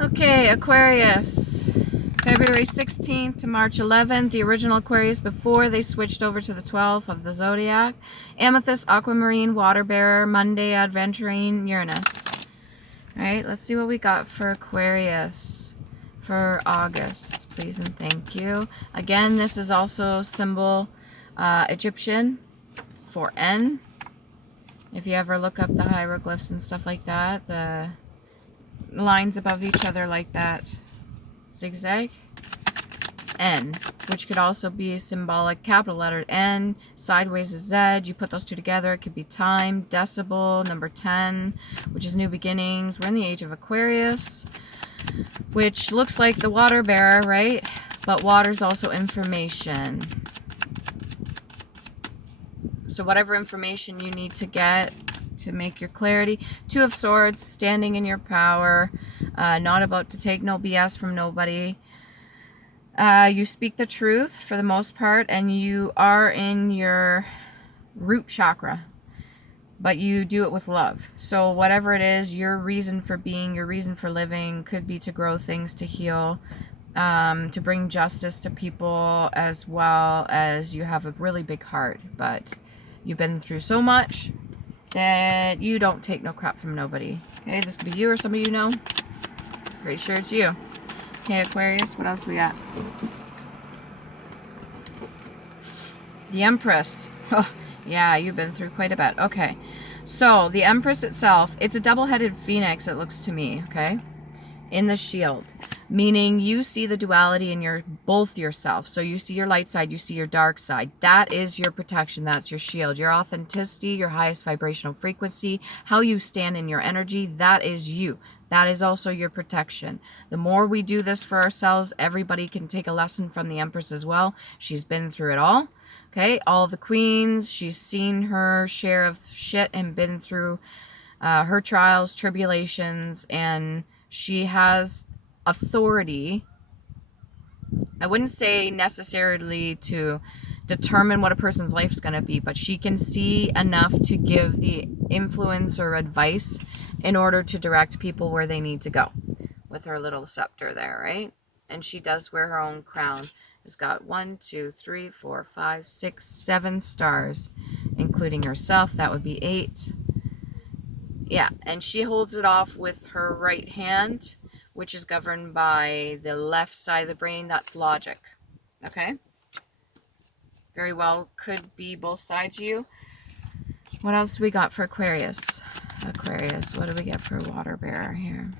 Okay, Aquarius. February 16th to March 11th, the original Aquarius before they switched over to the 12th of the zodiac. Amethyst, Aquamarine, Water Bearer, Monday, Adventurine, Uranus. Alright, let's see what we got for Aquarius for August. Please and thank you. Again, this is also symbol Egyptian for N. If you ever look up the hieroglyphs and stuff like that, the lines above each other like that, zigzag, it's N, which could also be a symbolic capital letter N, sideways is Z. You put those two together, it could be time, decibel, number 10, which is new beginnings. We're in the age of Aquarius, which looks like the water bearer, right? But water's also information. So whatever information you need to get to make your clarity. Two of Swords, standing in your power, not about to take no BS from nobody. You speak the truth for the most part, and you are in your root chakra, but you do it with love. So whatever it is, your reason for being, your reason for living could be to grow things, to heal, to bring justice to people, as well as you have a really big heart, but you've been through so much that you don't take no crap from nobody. Okay, this could be you or somebody you know. Pretty sure it's you. Okay, Aquarius, what else we got? The Empress. Oh, yeah, you've been through quite a bit. Okay, so the Empress itself, it's a double-headed phoenix, it looks to me, okay? In the shield, meaning you see the duality in your both yourself. So you see your light side, you see your dark side. That is your protection. That's your shield. Your authenticity, your highest vibrational frequency, how you stand in your energy, that is you. That is also your protection. The more we do this for ourselves, everybody can take a lesson from the Empress as well. She's been through it all. Okay, all the queens, she's seen her share of shit and been through her trials, tribulations, and she has authority. I wouldn't say necessarily to determine what a person's life is going to be, but she can see enough to give the influence or advice in order to direct people where they need to go with her little scepter there, right? And she does wear her own crown. It's got 1, 2, 3, 4, 5, 6, 7 stars, including herself. That would be 8. Yeah, and she holds it off with her right hand, which is governed by the left side of the brain. That's logic. Okay? Very well could be both sides of you. What else do we got for Aquarius? Aquarius, what do we get for a water bearer here?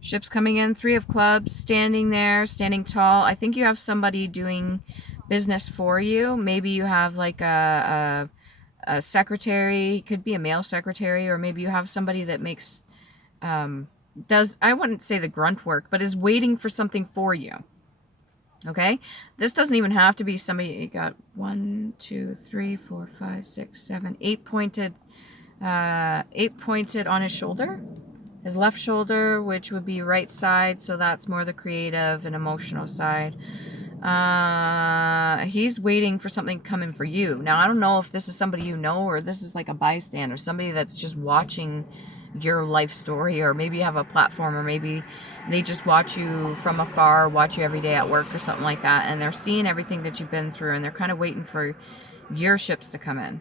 Ships coming in, 3 of clubs, standing there, standing tall. I think you have somebody doing business for you. Maybe you have like a secretary, could be a male secretary, or maybe you have somebody that makes, does, I wouldn't say the grunt work, but is waiting for something for you. Okay, this doesn't even have to be somebody. You got 1, 2, 3, 4, 5, 6, 7, 8 pointed, 8 pointed on his shoulder, his left shoulder, which would be right side. So that's more the creative and emotional side. He's waiting for something coming for you. Now, I don't know if this is somebody you know, or this is like a bystander, somebody that's just watching your life story, or maybe you have a platform, or maybe they just watch you from afar, watch you every day at work or something like that, and they're seeing everything that you've been through, and they're kind of waiting for your ships to come in,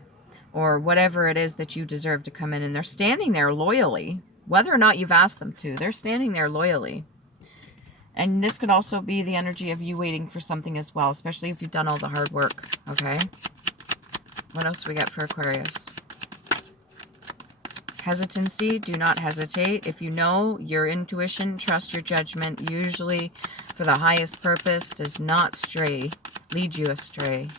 or whatever it is that you deserve to come in, and they're standing there loyally, whether or not you've asked them to. They're standing there loyally. And this could also be the energy of you waiting for something as well, especially if you've done all the hard work, okay? What else do we got for Aquarius? Hesitancy, do not hesitate. If you know your intuition, trust your judgment, usually for the highest purpose, does not lead you astray.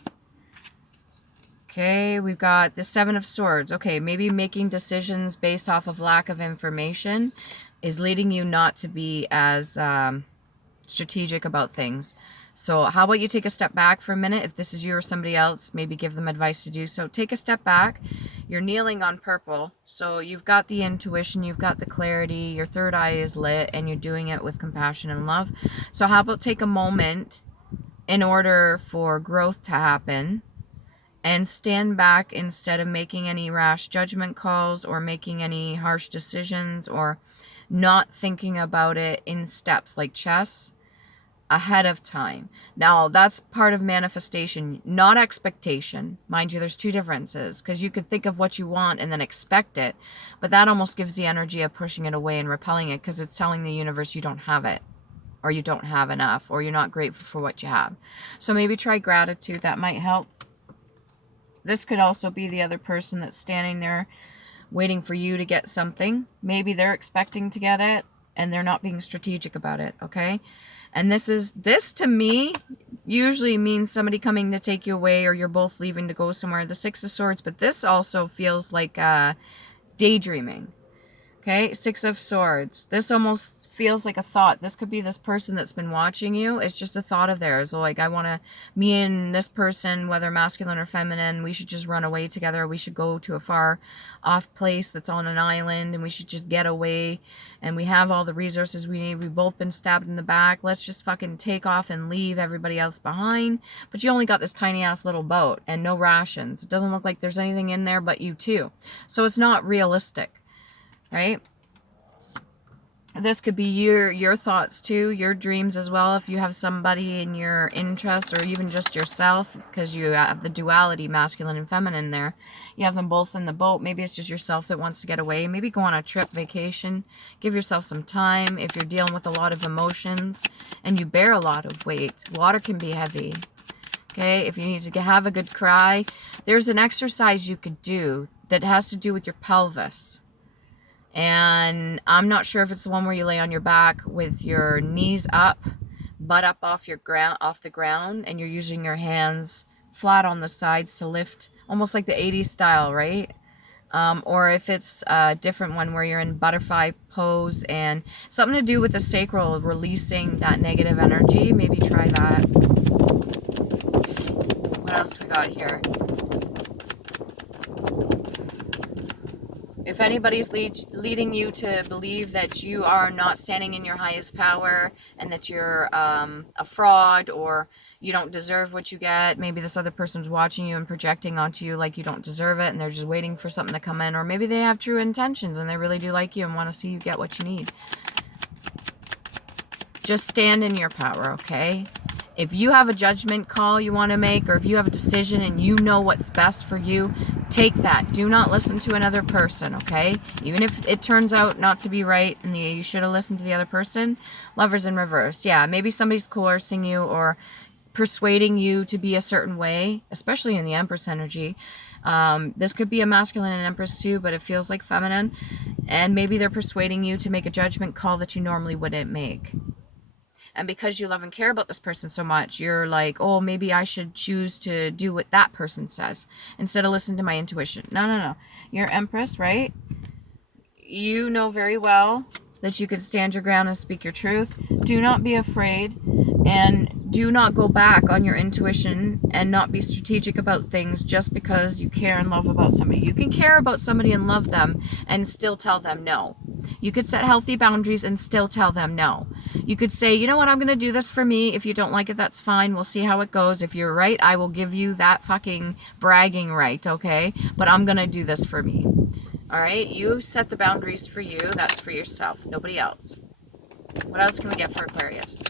Okay, we've got the 7 of Swords. Okay, maybe making decisions based off of lack of information is leading you not to be as strategic about things. So how about you take a step back for a minute? If this is you or somebody else, maybe give them advice to do so. Take a step back. You're kneeling on purple, so you've got the intuition, you've got the clarity, your third eye is lit, and you're doing it with compassion and love. So how about take a moment in order for growth to happen, and stand back instead of making any rash judgment calls or making any harsh decisions, or not thinking about it in steps like chess ahead of time. Now, that's part of manifestation, not expectation. Mind you, there's two differences, because you could think of what you want and then expect it, but that almost gives the energy of pushing it away and repelling it, because it's telling the universe you don't have it, or you don't have enough, or you're not grateful for what you have. So maybe try gratitude. That might help. This could also be the other person that's standing there waiting for you to get something. Maybe they're expecting to get it and they're not being strategic about it, okay? And this to me usually means somebody coming to take you away, or you're both leaving to go somewhere. The Six of Swords, but this also feels like daydreaming. Okay, Six of Swords. This almost feels like a thought. This could be this person that's been watching you. It's just a thought of theirs. Like, me and this person, whether masculine or feminine, we should just run away together. We should go to a far off place that's on an island, and we should just get away. And we have all the resources we need. We've both been stabbed in the back. Let's just fucking take off and leave everybody else behind. But you only got this tiny ass little boat and no rations. It doesn't look like there's anything in there but you two. So it's not realistic. Right? This could be your thoughts too, your dreams as well, if you have somebody in your interest, or even just yourself, because you have the duality, masculine and feminine there. You have them both in the boat. Maybe it's just yourself that wants to get away. Maybe go on a trip, vacation. Give yourself some time. If you're dealing with a lot of emotions and you bear a lot of weight, water can be heavy. Okay, if you need to have a good cry, there's an exercise you could do that has to do with your pelvis. And I'm not sure if it's the one where you lay on your back with your knees up, butt up off the ground, and you're using your hands flat on the sides to lift, almost like the 80s style, right? Or if it's a different one where you're in butterfly pose and something to do with the sacral, releasing that negative energy. Maybe try that. What else we got here? If anybody's leading you to believe that you are not standing in your highest power, and that you're a fraud, or you don't deserve what you get, maybe this other person's watching you and projecting onto you like you don't deserve it, and they're just waiting for something to come in. Or maybe they have true intentions and they really do like you and want to see you get what you need. Just stand in your power, okay? If you have a judgment call you want to make, or if you have a decision and you know what's best for you, take that. Do not listen to another person, okay? Even if it turns out not to be right and you should have listened to the other person. Lovers in reverse. Yeah, maybe somebody's coercing you or persuading you to be a certain way, especially in the Empress energy. This could be a masculine and Empress too, but it feels like feminine. And maybe they're persuading you to make a judgment call that you normally wouldn't make. And because you love and care about this person so much, you're like, oh, maybe I should choose to do what that person says instead of listen to my intuition. No. You're Empress, right? You know very well that you can stand your ground and speak your truth. Do not be afraid, and do not go back on your intuition and not be strategic about things just because you care and love about somebody. You can care about somebody and love them and still tell them no. You could set healthy boundaries and still tell them no. You could say, you know what, I'm going to do this for me. If you don't like it, that's fine. We'll see how it goes. If you're right, I will give you that fucking bragging right, okay? But I'm going to do this for me. All right? You set the boundaries for you. That's for yourself. Nobody else. What else can we get for Aquarius?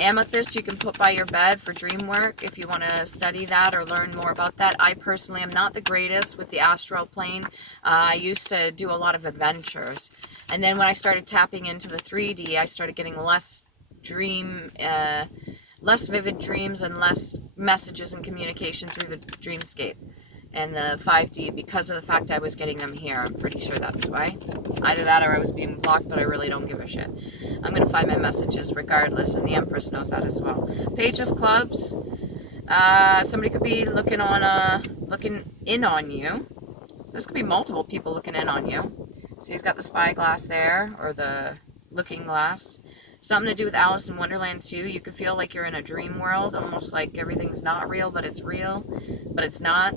Amethyst you can put by your bed for dream work if you want to study that or learn more about that. I personally am not the greatest with the astral plane. I used to do a lot of adventures. And then when I started tapping into the 3D, I started getting less vivid dreams and less messages and communication through the dreamscape and the 5D because of the fact I was getting them here. I'm pretty sure that's why. Either that or I was being blocked, but I really don't give a shit. I'm going to find my messages regardless, and the Empress knows that as well. Page of Clubs. Somebody could be looking in on you. This could be multiple people looking in on you. So he's got the spyglass there, or the looking glass. Something to do with Alice in Wonderland too. You could feel like you're in a dream world, almost like everything's not real, but it's real, but it's not.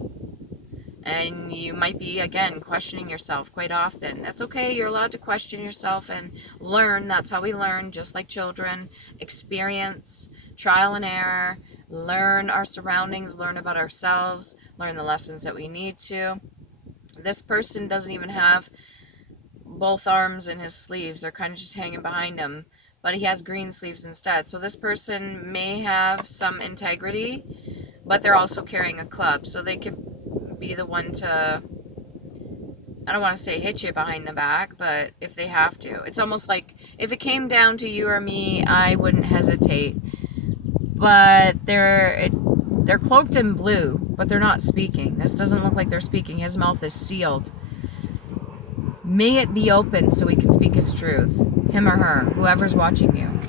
And you might be, again, questioning yourself quite often. That's okay. You're allowed to question yourself and learn. That's how we learn, just like children. Experience, trial and error, learn our surroundings, learn about ourselves, learn the lessons that we need to. This person doesn't even have both arms in his sleeves. They're kind of just hanging behind him, but he has green sleeves instead. So this person may have some integrity, but they're also carrying a club. So they could be the one to, I don't want to say hit you behind the back, but if they have to. It's almost like if it came down to you or me, I wouldn't hesitate. But they're cloaked in blue, but they're not speaking. This doesn't look like they're speaking. His mouth is sealed. May it be open so he can speak his truth. Him or her, whoever's watching you.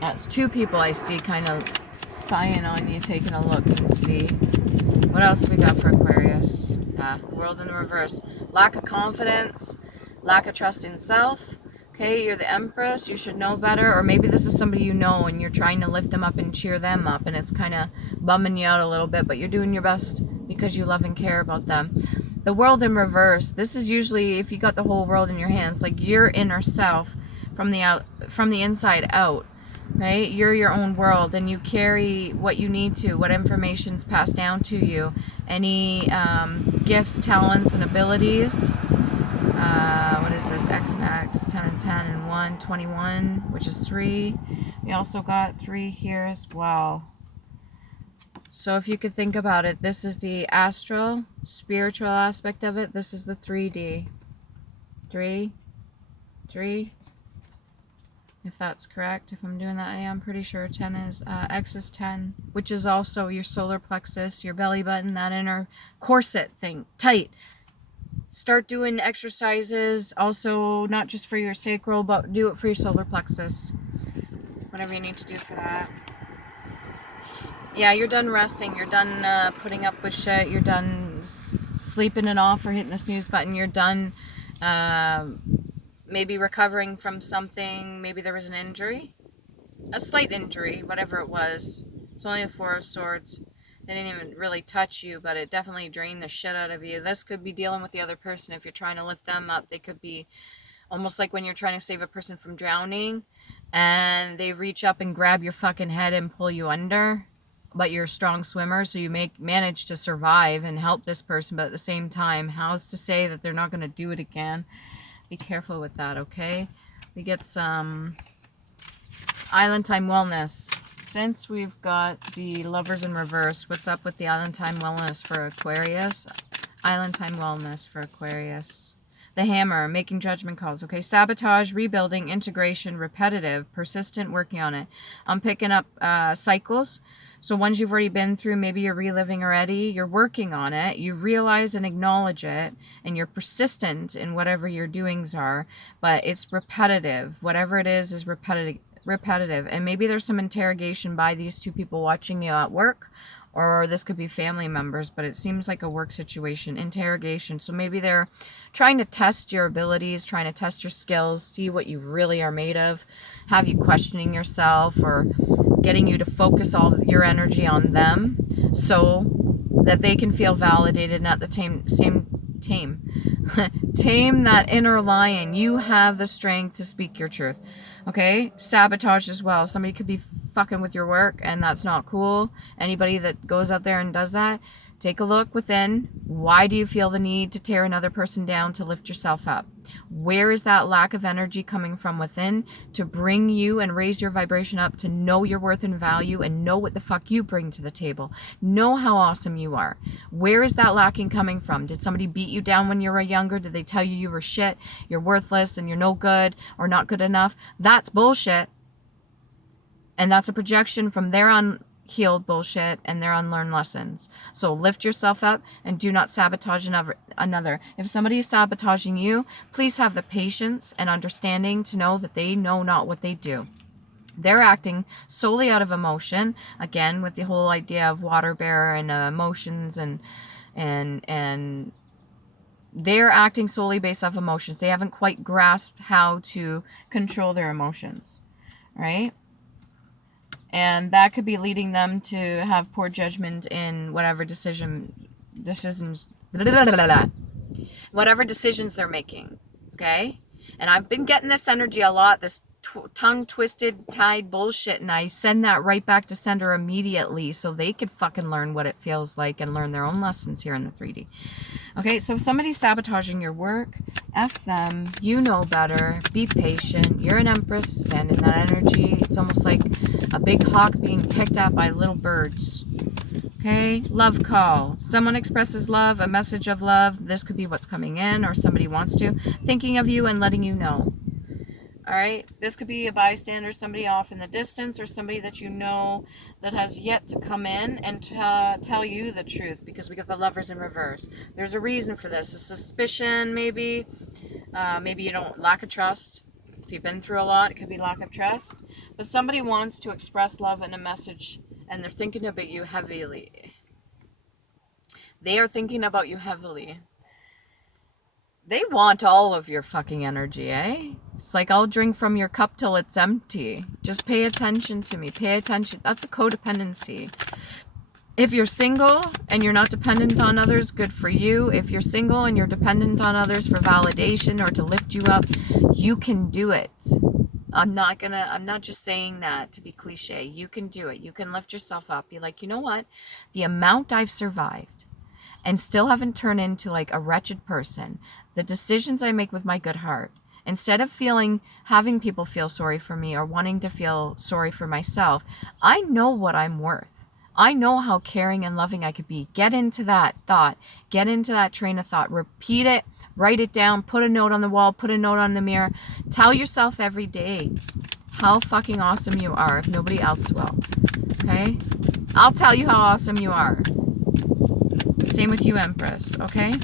That's two people I see kind of spying on you, taking a look and see. What else we got for Aquarius? World in the reverse. Lack of confidence, lack of trust in self. Okay, you're the Empress, you should know better. Or maybe this is somebody you know and you're trying to lift them up and cheer them up, and it's kind of bumming you out a little bit, but you're doing your best because you love and care about them. The world in reverse. This is usually if you got the whole world in your hands, like your inner self from the inside out. Right? You're your own world, and you carry what you need to, what information's passed down to you, any gifts, talents, and abilities. What is this? X and X, 10 and 10 and 1, 21, which is 3. We also got 3 here as well. So if you could think about it, this is the astral, spiritual aspect of it. This is the 3D. 3, if that's correct. If I'm doing that, I am pretty sure 10 is, X is 10, which is also your solar plexus, your belly button, that inner corset thing, tight. Start doing exercises, also not just for your sacral, but do it for your solar plexus. Whatever you need to do for that. Yeah, you're done resting. You're done putting up with shit. You're done sleeping it off or hitting the snooze button. You're done maybe recovering from something. Maybe there was an injury. A slight injury, whatever it was. It's only a 4 of Swords. They didn't even really touch you, but it definitely drained the shit out of you. This could be dealing with the other person. If you're trying to lift them up, they could be almost like when you're trying to save a person from drowning and they reach up and grab your fucking head and pull you under, but you're a strong swimmer, so you manage to survive and help this person, but at the same time, how's to say that they're not going to do it again? Be careful with that, okay? We get some Island Time Wellness. Since we've got the Lovers in reverse, what's up with the Island Time Wellness for Aquarius? Island Time Wellness for Aquarius. The Hammer, making judgment calls. Okay, sabotage, rebuilding, integration, repetitive, persistent, working on it. I'm picking up cycles. So ones you've already been through, maybe you're reliving already, you're working on it, you realize and acknowledge it, and you're persistent in whatever your doings are, but it's repetitive. Whatever it is repetitive. And maybe there's some interrogation by these two people watching you at work, or this could be family members, but it seems like a work situation, interrogation. So maybe they're trying to test your abilities, trying to test your skills, see what you really are made of, have you questioning yourself, or getting you to focus all of your energy on them so that they can feel validated, and at the tame that inner lion. You have the strength to speak your truth. Okay, sabotage as well. Somebody could be fucking with your work, and that's not cool. Anybody that goes out there and does that, take a look within. Why do you feel the need to tear another person down to lift yourself up? Where is that lack of energy coming from within to bring you and raise your vibration up, to know your worth and value and know what the fuck you bring to the table? Know how awesome you are. Where is that lacking coming from? Did somebody beat you down when you were younger? Did they tell you you were shit, you're worthless, and you're no good or not good enough? That's bullshit. And that's a projection from their unhealed bullshit and their unlearned lessons. So lift yourself up and do not sabotage another. If somebody is sabotaging you, please have the patience and understanding to know that they know not what they do. They're acting solely out of emotion, again with the whole idea of water bearer and emotions, and they're acting solely based off emotions. They haven't quite grasped how to control their emotions, right? And that could be leading them to have poor judgment in whatever decisions, whatever decisions they're making, okay? And I've been getting this energy a lot, this tongue twisted, tied bullshit, and I send that right back to sender immediately so they could fucking learn what it feels like and learn their own lessons here in the 3D. Okay, so if somebody's sabotaging your work, F them, you know better, be patient. You're an empress, stand in that energy. It's almost like a big hawk being picked at by little birds. Okay, love call. Someone expresses love, a message of love. This could be what's coming in, or somebody wants to. Thinking of you and letting you know. All right, this could be a bystander, somebody off in the distance, or somebody that you know that has yet to come in and tell you the truth, because we got the Lovers in reverse. There's a reason for this. A suspicion, maybe. Maybe you don't, lack of trust. If you've been through a lot, it could be lack of trust. But somebody wants to express love in a message, and they're thinking about you heavily. They are thinking about you heavily. They want all of your fucking energy, eh? It's like, I'll drink from your cup till it's empty. Just pay attention to me. Pay attention. That's a codependency. If you're single and you're not dependent on others, good for you. If you're single and you're dependent on others for validation or to lift you up, you can do it. I'm not just saying that to be cliche. You can do it. You can lift yourself up. Be like, you know what? The amount I've survived and still haven't turned into like a wretched person, the decisions I make with my good heart, instead of having people feel sorry for me or wanting to feel sorry for myself, I know what I'm worth. I know how caring and loving I could be. Get into that thought. Get into that train of thought. Repeat it. Write it down. Put a note on the wall. Put a note on the mirror. Tell yourself every day how fucking awesome you are if nobody else will. Okay? I'll tell you how awesome you are. Same with you, Empress. Okay?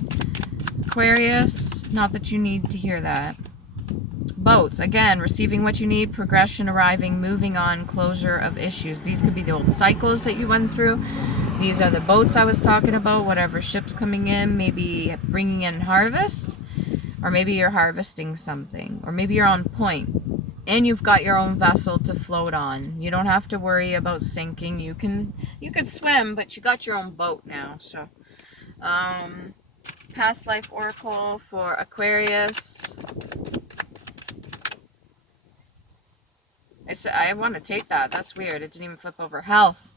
Aquarius, not that you need to hear that. Boats, again, receiving what you need, progression, arriving, moving on, closure of issues. These could be the old cycles that you went through. These are the boats I was talking about, whatever ship's coming in, maybe bringing in harvest, or maybe you're harvesting something, or maybe you're on point and you've got your own vessel to float on. You don't have to worry about sinking. You could swim, but you got your own boat now. So past life oracle for Aquarius. I want to take that. That's weird. It didn't even flip over. Health.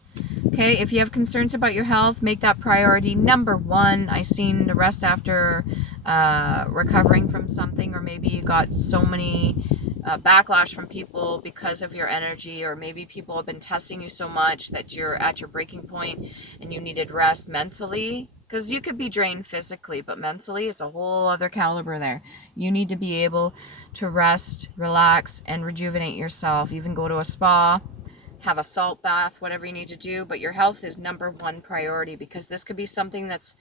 Okay, if you have concerns about your health, make that priority number one. I seen the rest after recovering from something, or maybe you got so many backlash from people because of your energy, or maybe people have been testing you so much that you're at your breaking point and you needed rest mentally. Because you could be drained physically, but mentally it's a whole other caliber there. You need to be able to rest, relax, and rejuvenate yourself. Even go to a spa, have a salt bath, whatever you need to do. But your health is number one priority, because this could be something that's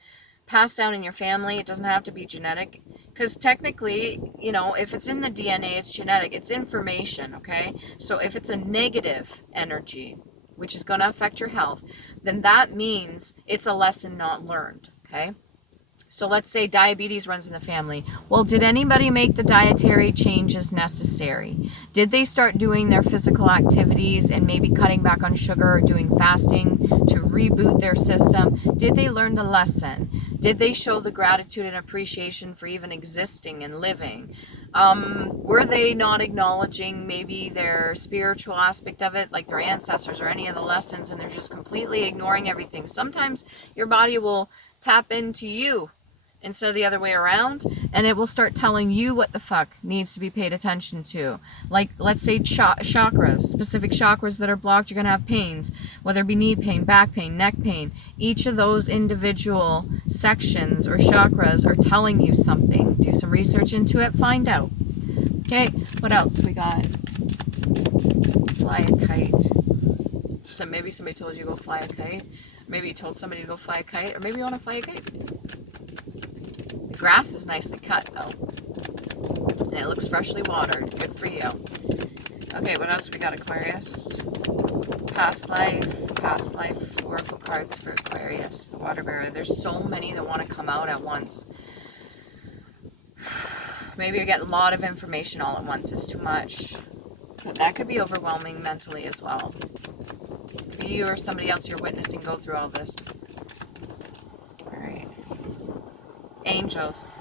passed down in your family. It doesn't have to be genetic. Because technically, you know, if it's in the DNA, it's genetic. It's information, okay? So if it's a negative energy, which is going to affect your health, then that means it's a lesson not learned, okay? So let's say diabetes runs in the family. Well, did anybody make the dietary changes necessary? Did they start doing their physical activities and maybe cutting back on sugar or doing fasting to reboot their system? Did they learn the lesson? Did they show the gratitude and appreciation for even existing and living? Were they not acknowledging maybe their spiritual aspect of it, like their ancestors or any of the lessons, and they're just completely ignoring everything? Sometimes your body will tap into you instead of the other way around, and it will start telling you what the fuck needs to be paid attention to. Like, let's say chakras, specific chakras that are blocked, you're going to have pains, whether it be knee pain, back pain, neck pain. Each of those individual sections or chakras are telling you something. Do some research into it, find out. Okay, what else we got? Fly a kite. So maybe somebody told you to go fly a kite. Maybe you told somebody to go fly a kite, or maybe you want to fly a kite. The grass is nicely cut though, and it looks freshly watered. Good for you. Okay, what else we got, Aquarius? Past life oracle cards for Aquarius, the water bearer. There's so many that want to come out at once. Maybe you're getting a lot of information all at once. It's too much. But that could be overwhelming mentally as well. Maybe you or somebody else you're witnessing go through all this. Alright. Angels.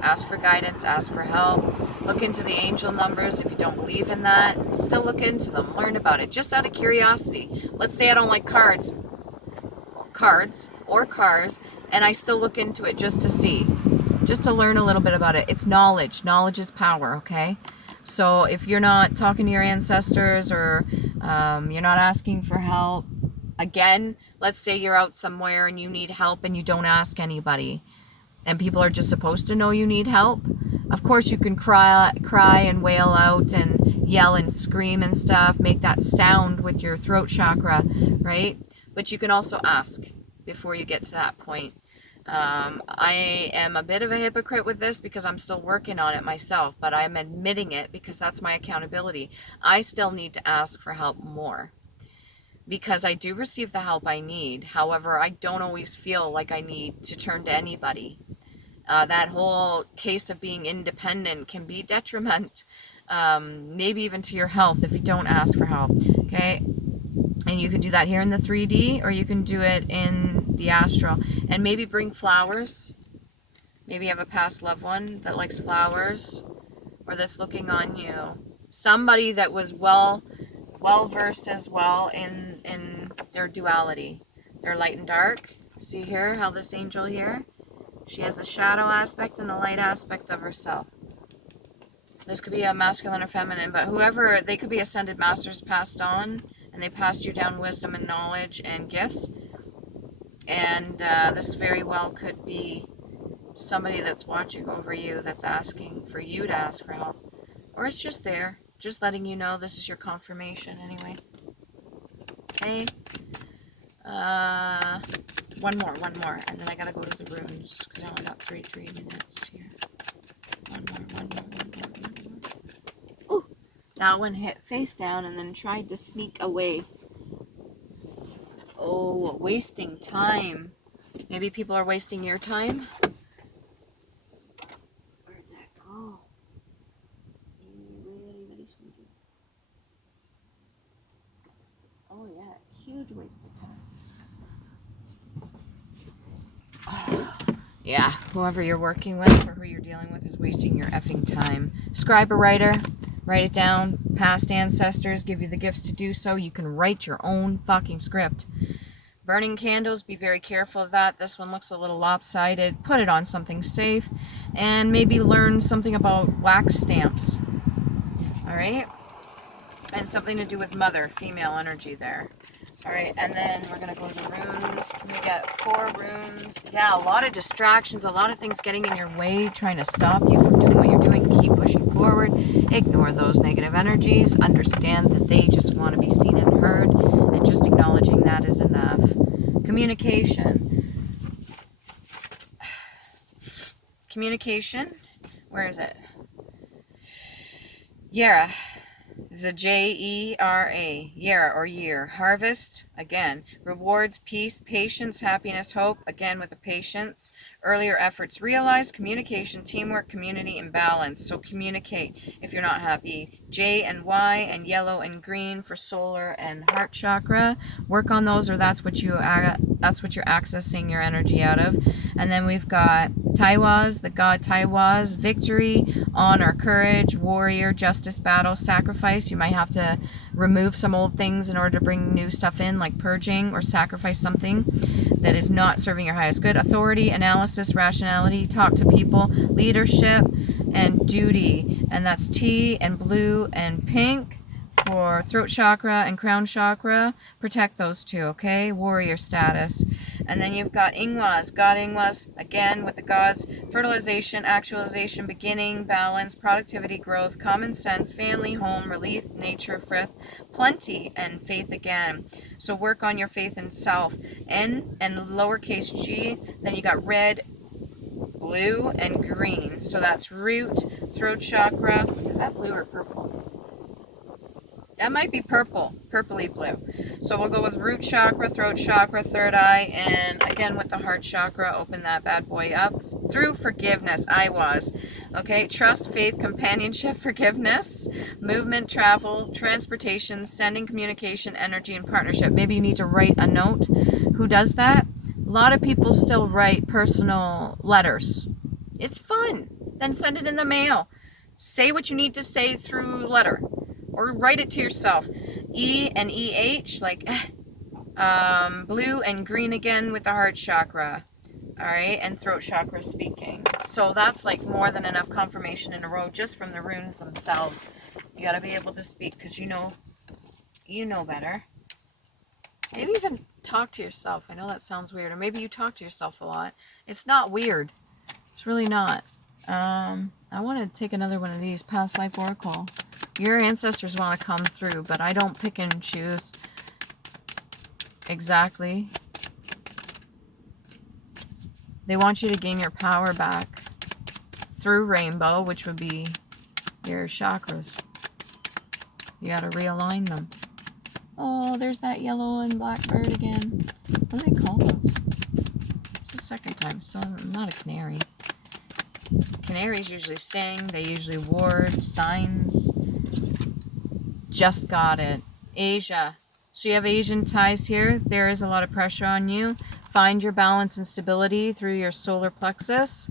Ask for guidance, ask for help. Look into the angel numbers if you don't believe in that. Still look into them. Learn about it. Just out of curiosity. Let's say I don't like cards or cars, and I still look into it just to see. Just to learn a little bit about it. It's knowledge. Knowledge is power, okay? So if you're not talking to your ancestors or you're not asking for help, again, let's say you're out somewhere and you need help and you don't ask anybody, and people are just supposed to know you need help. Of course, you can cry and wail out and yell and scream and stuff, make that sound with your throat chakra, right? But you can also ask before you get to that point. I am a bit of a hypocrite with this because I'm still working on it myself, but I'm admitting it because that's my accountability. I still need to ask for help more because I do receive the help I need. However, I don't always feel like I need to turn to anybody. That whole case of being independent can be detriment, maybe even to your health if you don't ask for help, okay? And you can do that here in the 3D, or you can do it in the astral. And maybe bring flowers. Maybe you have a past loved one that likes flowers, or that's looking on you. Somebody that was well versed as well in their duality. Their light and dark. See here how this angel here? She has a shadow aspect and a light aspect of herself. This could be a masculine or feminine, but whoever, they could be ascended masters passed on, and they passed you down wisdom and knowledge and gifts. And this very well could be somebody that's watching over you, that's asking for you to ask for help. Or it's just there, just letting you know this is your confirmation anyway. Okay. One more, and then I gotta go to the runes, because I only got three minutes here. One more. Ooh! That one hit face down and then tried to sneak away. Oh, wasting time. Maybe people are wasting your time. Where'd that go? Really sneaky. Oh yeah, huge wasted time. Yeah, whoever you're working with or who you're dealing with is wasting your effing time. Scribe or writer, write it down. Past ancestors give you the gifts to do so. You can write your own fucking script. Burning candles, be very careful of that. This one looks a little lopsided. Put it on something safe. And maybe learn something about wax stamps. Alright? And something to do with mother, female energy there. Alright, and then we're going to go to the runes. Can we get 4 runes? Yeah, a lot of distractions, a lot of things getting in your way, trying to stop you from doing what you're doing. Keep pushing forward. Ignore those negative energies. Understand that they just want to be seen and heard, and just acknowledging that is enough. Communication. Communication. Where is it? Yera. It's a J-E-R-A, Yera or year. Harvest, again. Rewards, peace, patience, happiness, hope, again with the patience. Earlier efforts realized, communication, teamwork, community, and balance. So communicate if you're not happy. J and Y and yellow and green for solar and heart chakra. Work on those, or that's what you're accessing your energy out of. And then we've got Taiwas, the god Taiwas, victory, honor, courage, warrior, justice, battle, sacrifice. You might have to remove some old things in order to bring new stuff in, like purging, or sacrifice something that is not serving your highest good. Authority, analysis, rationality, talk to people, leadership, and duty. And that's T and blue and pink for throat chakra and crown chakra. Protect those two, okay? Warrior status. And then you've got Ingwas, God Ingwas, again with the gods, fertilization, actualization, beginning, balance, productivity, growth, common sense, family, home, relief, nature, frith, plenty, and faith again. So work on your faith in self. N and lowercase g, then you got red, blue, and green. So that's root, throat chakra. Is that blue or purple? That might be purple, purpley blue. So we'll go with root chakra, throat chakra, third eye, and again with the heart chakra, open that bad boy up through forgiveness. I was. Okay, trust, faith, companionship, forgiveness, movement, travel, transportation, sending, communication, energy, and partnership. Maybe you need to write a note. Who does that? A lot of people still write personal letters. It's fun. Then send it in the mail. Say what you need to say through letter, or write it to yourself. E and EH, like blue and green again with the heart chakra. All right, and throat chakra speaking. So that's like more than enough confirmation in a row just from the runes themselves. You got to be able to speak because you know better. Maybe even talk to yourself. I know that sounds weird, or maybe you talk to yourself a lot. It's not weird. It's really not. I want to take another one of these, past life oracle. Your ancestors want to come through, but I don't pick and choose exactly. They want you to gain your power back through rainbow, which would be your chakras. You got to realign them. Oh, there's that yellow and black bird again. What do I call those? It's the second time. Still, I'm not a canary. Canaries usually sing. They usually ward signs. Just got it. Asia. So you have Asian ties here. There is a lot of pressure on you. Find your balance and stability through your solar plexus.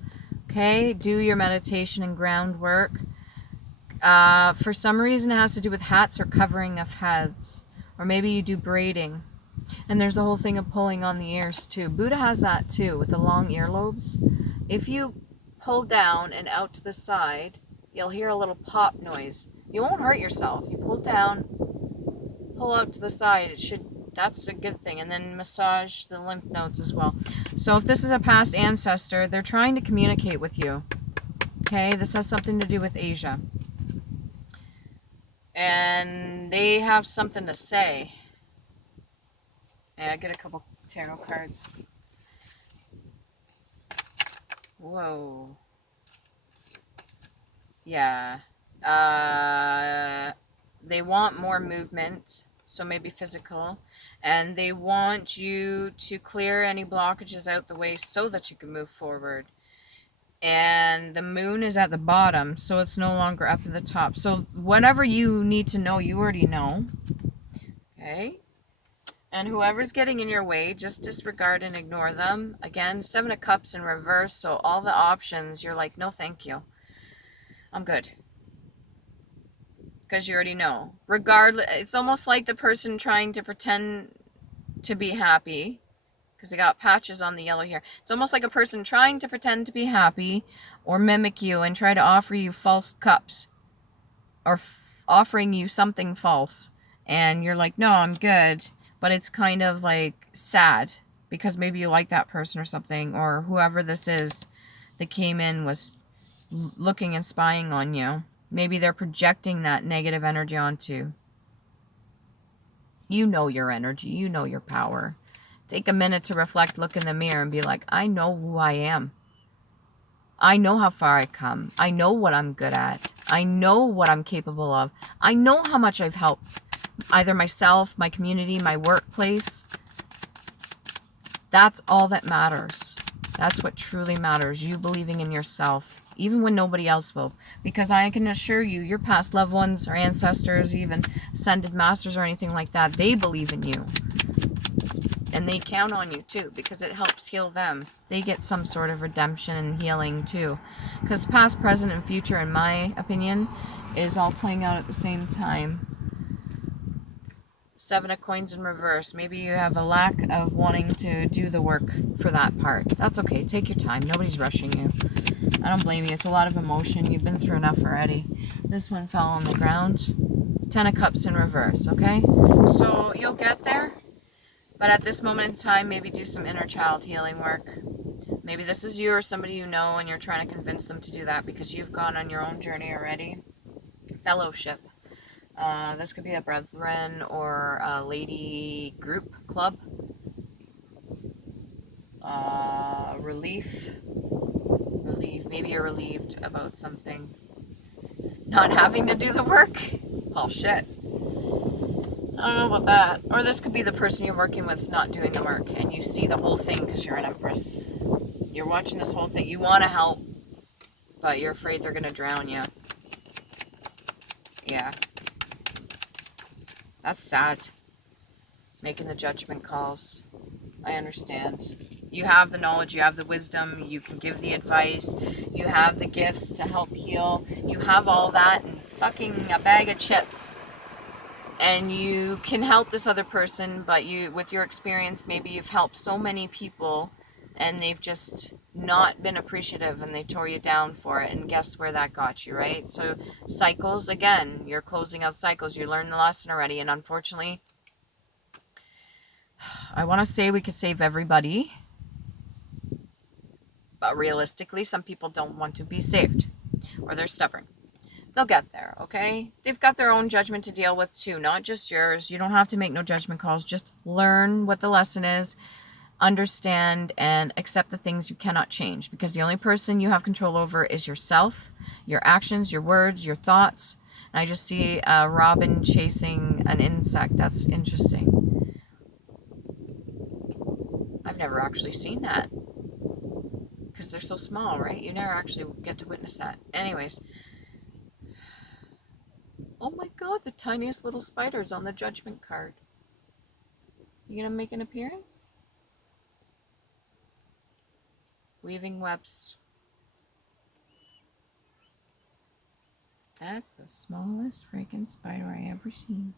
Okay, do your meditation and groundwork. For some reason, it has to do with hats or covering of heads. Or maybe you do braiding. And there's a whole thing of pulling on the ears too. Buddha has that too, with the long earlobes. If you pull down and out to the side, you'll hear a little pop noise. You won't hurt yourself. You pull down, pull out to the side. That's a good thing. And then massage the lymph nodes as well. So if this is a past ancestor, they're trying to communicate with you. Okay, this has something to do with Asia. And they have something to say. Yeah, I get a couple tarot cards. Whoa. Yeah. They want more movement, so maybe physical. And they want you to clear any blockages out the way so that you can move forward. And the moon is at the bottom, so it's no longer up at the top. So whatever you need to know, you already know. Okay? And whoever's getting in your way, just disregard and ignore them. Again, 7 of Cups in reverse, so all the options, you're like, no thank you. I'm good. Because you already know. Regardless, it's almost like the person trying to pretend to be happy, because they got patches on the yellow here. It's almost like a person trying to pretend to be happy or mimic you and try to offer you false cups or offering you something false. And you're like, no, I'm good. But it's kind of like sad because maybe you like that person or something, or whoever this is that came in was looking and spying on you. Maybe they're projecting that negative energy onto. You know your energy. You know your power. Take a minute to reflect, look in the mirror, and be like, I know who I am. I know how far I come. I know what I'm good at. I know what I'm capable of. I know how much I've helped either myself, my community, my workplace. That's all that matters. That's what truly matters. You believing in yourself, even when nobody else will. Because I can assure you, your past loved ones or ancestors, even ascended masters or anything like that, they believe in you. And they count on you too, because it helps heal them. They get some sort of redemption and healing too. Because past, present, and future, in my opinion, is all playing out at the same time. 7 of Coins in reverse. Maybe you have a lack of wanting to do the work for that part. That's okay. Take your time. Nobody's rushing you. I don't blame you. It's a lot of emotion. You've been through enough already. This one fell on the ground. 10 of Cups in reverse, okay? So you'll get there. But at this moment in time, maybe do some inner child healing work. Maybe this is you or somebody you know and you're trying to convince them to do that because you've gone on your own journey already. Fellowship. This could be a brethren or a lady group club. Relief. Maybe you're relieved about something. Not having to do the work. Oh, shit. I don't know about that. Or this could be the person you're working with not doing the work and you see the whole thing because you're an Empress. You're watching this whole thing. You want to help, but you're afraid they're going to drown you. Yeah. That's sad. Making the judgment calls. I understand. You have the knowledge, you have the wisdom, you can give the advice, you have the gifts to help heal. You have all that in fucking a bag of chips. And you can help this other person, but you, with your experience, maybe you've helped so many people and they've just not been appreciative and they tore you down for it. And guess where that got you, right? So cycles, again, you're closing out cycles. You learned the lesson already. And unfortunately, I want to say we could save everybody, but realistically, some people don't want to be saved or they're stubborn. They'll get there, okay? They've got their own judgment to deal with too, not just yours. You don't have to make no judgment calls. Just learn what the lesson is, understand, and accept the things you cannot change, because the only person you have control over is yourself, your actions, your words, your thoughts. And I just see a robin chasing an insect. That's interesting. I've never actually seen that because they're so small, right? You never actually get to witness that. Anyways. Oh my god, the tiniest little spider's on the judgment card. You gonna make an appearance? Weaving webs. That's the smallest freaking spider I ever seen.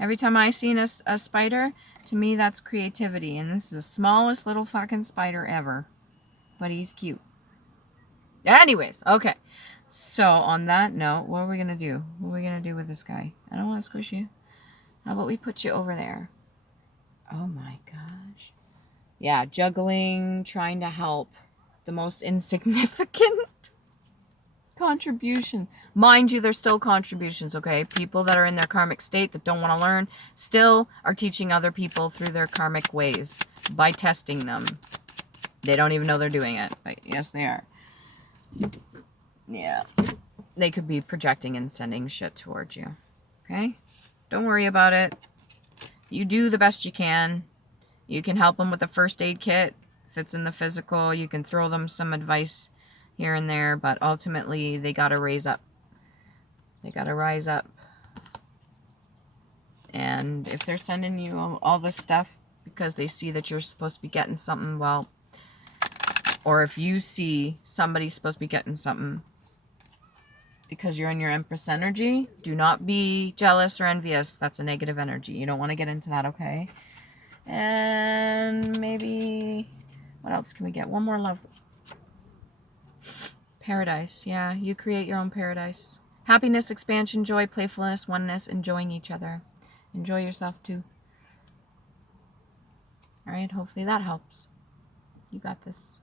Every time I seen a spider, to me that's creativity. And this is the smallest little fucking spider ever. But he's cute. Anyways, okay. So on that note, what are we gonna do? What are we gonna do with this guy? I don't want to squish you. How about we put you over there? Oh my gosh. Yeah, juggling, trying to help. The most insignificant contribution. Mind you, there's still contributions, okay? People that are in their karmic state that don't want to learn still are teaching other people through their karmic ways by testing them. They don't even know they're doing it, but yes, they are. Yeah. They could be projecting and sending shit towards you, okay? Don't worry about it. You do the best you can. You can help them with a first aid kit. If it's in the physical, you can throw them some advice here and there, but ultimately they got to raise up. They got to rise up. And if they're sending you all this stuff because they see that you're supposed to be getting something, well, or if you see somebody supposed to be getting something because you're in your Empress energy, do not be jealous or envious. That's a negative energy. You don't want to get into that, okay? And maybe, what else can we get? One more love. Paradise. Yeah, you create your own paradise. Happiness, expansion, joy, playfulness, oneness, enjoying each other. Enjoy yourself too. All right, hopefully that helps. You got this.